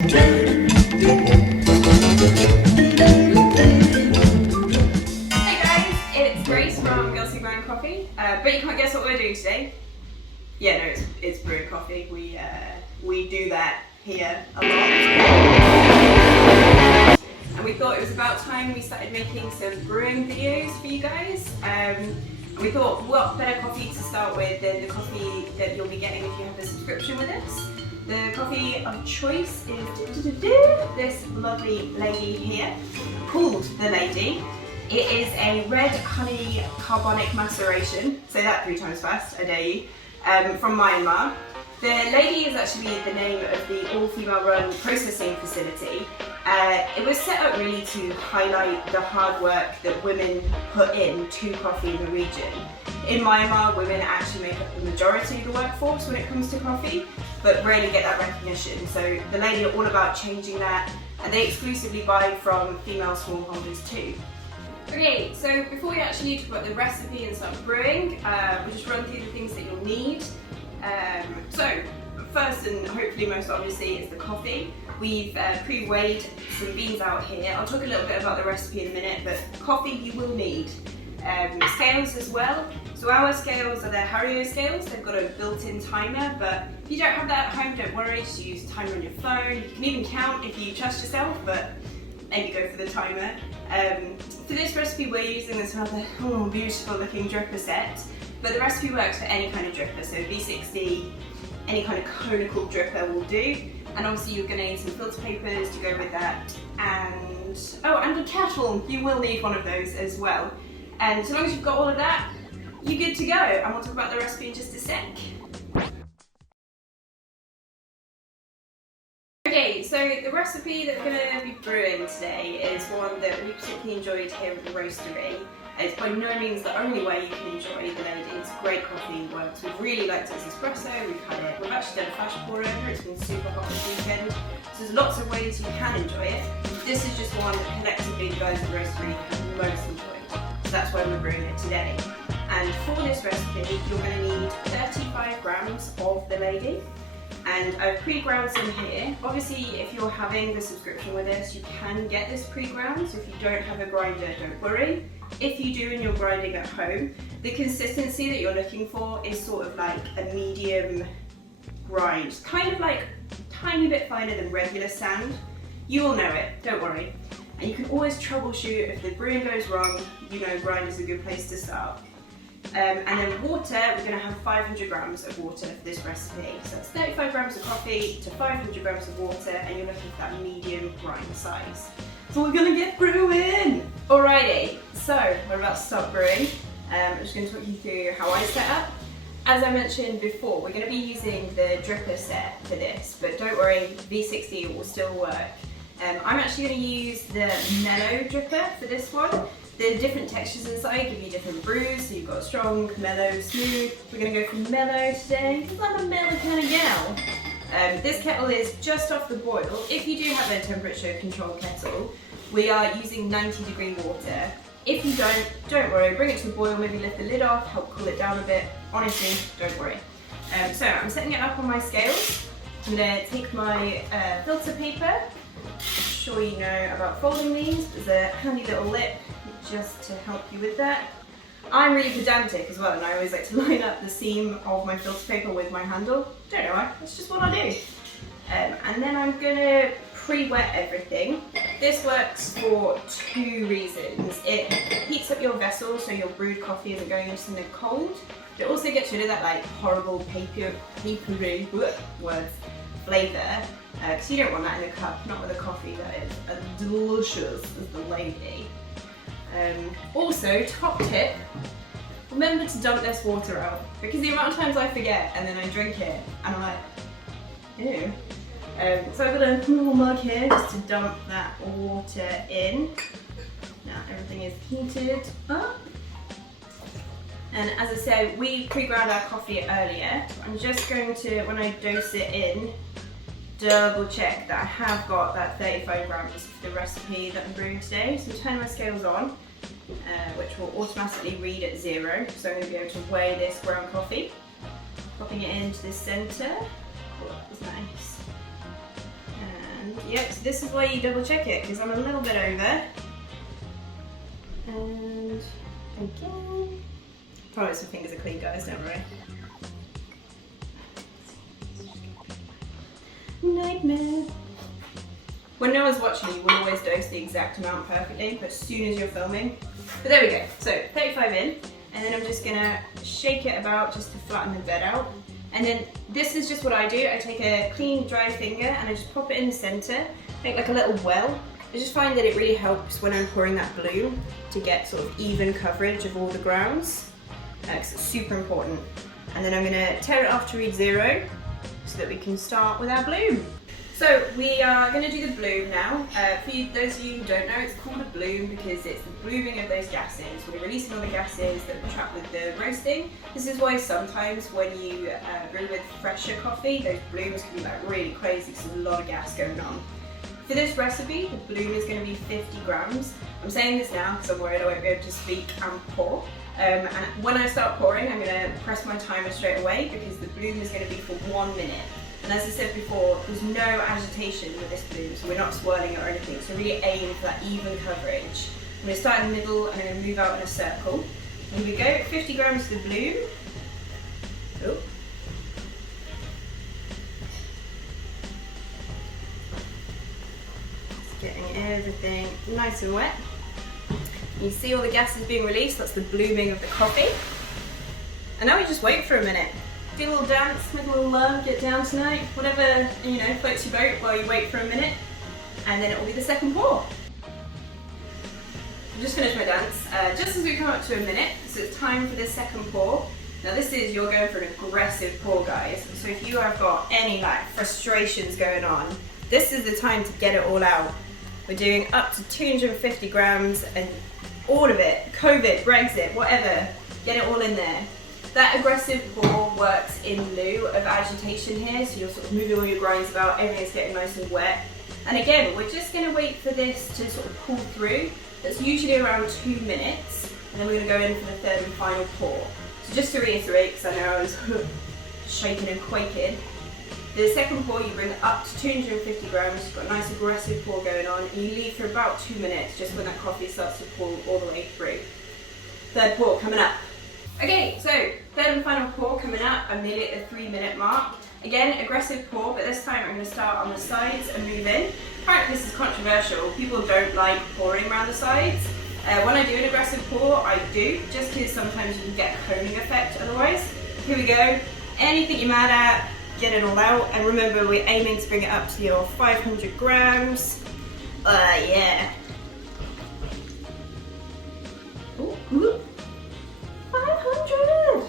Hey guys, it's Grace from GWGC Brew Coffee, but you can't guess what we're doing today. Yeah, no, it's brewing coffee. We do that here a lot. And we thought it was about time we started making some brewing videos for you guys. And we thought, what better coffee to start with than the coffee that you'll be getting if you have a subscription with us. The coffee of choice is this lovely lady here, called The Lady. It is a red honey carbonic maceration, say that 3 times fast, I dare you, from Myanmar. The Lady is actually the name of the all-female run processing facility. It was set up really to highlight the hard work that women put into coffee in the region. In Myanmar, women actually make up the majority of the workforce when it comes to coffee, but rarely get that recognition. So the Lady are all about changing that, and they exclusively buy from female smallholders too. Okay, so before we actually talk about the recipe and start brewing, we'll just run through the things that you'll need. So first and hopefully most obviously is the coffee. We've pre-weighed some beans out here. I'll talk a little bit about the recipe in a minute, but coffee you will need. Scales as well. So our scales are the Hario scales. They've got a built-in timer, but if you don't have that at home, don't worry, just use the timer on your phone. You can even count if you trust yourself, but maybe go for the timer. For this recipe we're using this rather beautiful looking dripper set, but the recipe works for any kind of dripper, so V60, any kind of conical dripper will do. And obviously you're going to need some filter papers to go with that, and a kettle, you will need one of those as well. And so long as you've got all of that, you're good to go, and we'll talk about the recipe in just a sec. Okay, so the recipe that we're going to be brewing today is one that we particularly enjoyed here at the roastery. It's by no means the only way you can enjoy The Lady. It's great coffee, it works. We've really liked its espresso, we've actually done a flash pour over, it's been super hot this weekend. So there's lots of ways you can enjoy it. This is just one that collectively the guys at the roastery have most enjoyed. So that's why we're brewing it today. And for this recipe, you're going to need 35 grams of The Lady. And I've pre-ground some here. Obviously, if you're having the subscription with us, you can get this pre-ground. So if you don't have a grinder, don't worry. If you do and you're grinding at home, the consistency that you're looking for is sort of like a medium grind. Kind of like a tiny bit finer than regular sand. You will know it, don't worry. And you can always troubleshoot if the brewing goes wrong, you know grind is a good place to start. And then water, we're going to have 500 grams of water for this recipe. So it's 35 grams of coffee to 500 grams of water, and you're looking for that medium grind size. So we're going to get brewing! Alrighty, so we're about to start brewing. I'm just going to talk you through how I set up. As I mentioned before, we're going to be using the dripper set for this, but don't worry, V60 will still work. I'm actually going to use the mellow dripper for this one. The different textures inside give you different brews, so you've got strong, mellow, smooth. We're going to go for mellow today, because I'm a mellow kind of gal. This kettle is just off the boil. If you do have a temperature controlled kettle, we are using 90-degree water. If you don't worry, bring it to the boil, maybe lift the lid off, help cool it down a bit. Honestly, don't worry. So I'm setting it up on my scales. I'm going to take my filter paper. I'm sure you know about folding these. There's a handy little lip just to help you with that. I'm really pedantic as well, and I always like to line up the seam of my filter paper with my handle. Don't know why, that's just what I do. And then I'm gonna pre-wet everything. This works for 2 reasons. It heats up your vessel so your brewed coffee isn't going into something cold. It also gets rid of that like horrible papery words flavour, because you don't want that in a cup, not with a coffee that is as delicious as The Lady. Also, top tip, remember to dump this water out, because the amount of times I forget and then I drink it and I'm like, ew. So I've got a little mug here just to dump that water in. Now everything is heated up. And as I said, we pre-ground our coffee earlier. I'm just going to, when I dose it in, double check that I have got that 35 grams for the recipe that I'm brewing today. So I'm turning my scales on, which will automatically read at 0. So I'm going to be able to weigh this ground coffee. Popping it into the centre. Oh, that was nice. And yep, so this is why you double check it, because I'm a little bit over. And again. Promise my fingers are clean, guys, don't worry. Nightmare. When no one's watching, you will always dose the exact amount perfectly, but as soon as you're filming. But there we go. So 35 in, and then I'm just gonna shake it about just to flatten the bed out. And then this is just what I do. I take a clean, dry finger and I just pop it in the center, make like a little well. I just find that it really helps when I'm pouring that bloom to get sort of even coverage of all the grounds. Because it's super important. And then I'm gonna tear it off to read 0 so that we can start with our bloom. So we are going to do the bloom now. For those of you who don't know, it's called a bloom because it's the blooming of those gases. We're releasing all the gases that are trapped with the roasting. This is why sometimes when you brew with fresher coffee, those blooms can be like really crazy because there's a lot of gas going on. For this recipe, the bloom is going to be 50 grams. I'm saying this now because I'm worried I won't be able to speak and pour. And when I start pouring, I'm going to press my timer straight away because the bloom is going to be for 1 minute. And as I said before, there's no agitation with this bloom, so we're not swirling it or anything. So really aim for that even coverage. I'm going to start in the middle and I'm going to move out in a circle. Here we go, 50 grams of the bloom. Oh. Just getting everything nice and wet. You see all the gases being released, that's the blooming of the coffee. And now we just wait for a minute. Do a little dance, make a little love, get down tonight, whatever, you know, floats your boat while you wait for a minute, and then it will be the second pour. I've just finished my dance, just as we come up to a minute, so it's time for the second pour. Now this is, you're going for an aggressive pour, guys, so if you have got any like frustrations going on, this is the time to get it all out. We're doing up to 250 grams and all of it, COVID, Brexit, whatever, get it all in there. That aggressive pour works in lieu of agitation here, so you're sort of moving all your grinds about, everything's getting nice and wet. And again, we're just going to wait for this to sort of pull through. That's usually around 2 minutes, and then we're going to go in for the third and final pour. So just to reiterate, because I know I was shaking and quaking, the second pour you bring up to 250 grams, you've got a nice aggressive pour going on, and you leave for about 2 minutes, just when that coffee starts to pull all the way through. Third pour coming up. Okay, so third and final pour coming up. I'm nearly at the 3 minute mark. Again, aggressive pour, but this time I'm going to start on the sides and move in. Apparently this is controversial. People don't like pouring around the sides. When I do an aggressive pour, I do, just because sometimes you can get a coning effect otherwise. Here we go. Anything you're mad at, get it all out. And remember, we're aiming to bring it up to your 500 grams. Yeah. Ooh, ooh. 500!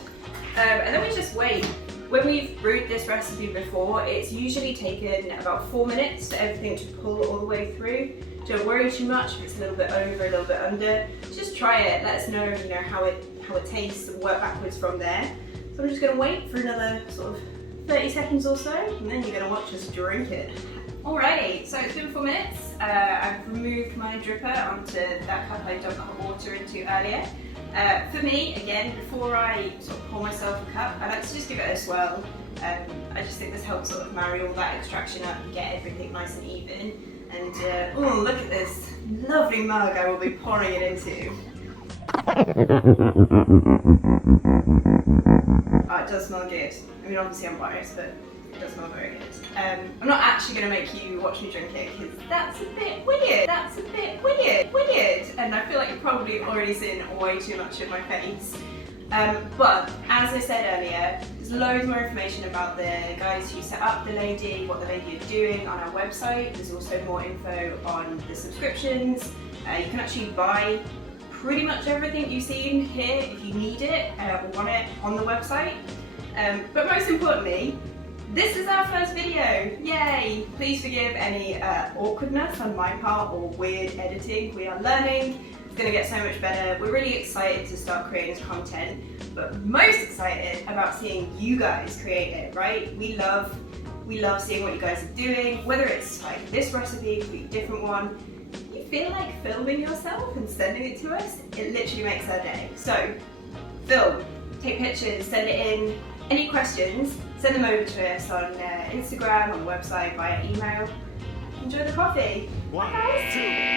And then we just wait. When we've brewed this recipe before, it's usually taken about 4 minutes for everything to pull all the way through. Don't worry too much if it's a little bit over, a little bit under. Just try it, let us know, you know, how it tastes and work backwards from there. So I'm just gonna wait for another sort of 30 seconds or so, and then you're gonna watch us drink it. Alrighty, so it's been 4 minutes. I've removed my dripper onto that cup I dumped hot water into earlier. For me, again, before I sort of pour myself a cup, I like to just give it a swirl. I just think this helps sort of marry all that extraction up and get everything nice and even. And oh, look at this lovely mug I will be pouring it into. Oh, it does smell good. I mean, obviously I'm biased, but it does smell very good. I'm not actually going to make you watch me drink it because that's a bit weird. That's a bit weird. And I feel like you've probably already seen way too much of my face. But as I said earlier, there's loads more information about the guys who set up the lady, what the lady is doing on our website. There's also more info on the subscriptions. You can actually buy pretty much everything you've seen here if you need it or want it on the website. But most importantly, this is our first video, yay! Please forgive any awkwardness on my part or weird editing. We are learning, it's going to get so much better. We're really excited to start creating this content, but most excited about seeing you guys create it, right? We love seeing what you guys are doing, whether it's like this recipe, could be a different one. You feel like filming yourself and sending it to us, it literally makes our day. So, film, take pictures, send it in. Any questions, send them over to us on Instagram, on the website, via email. enjoy the coffee. Bye guys.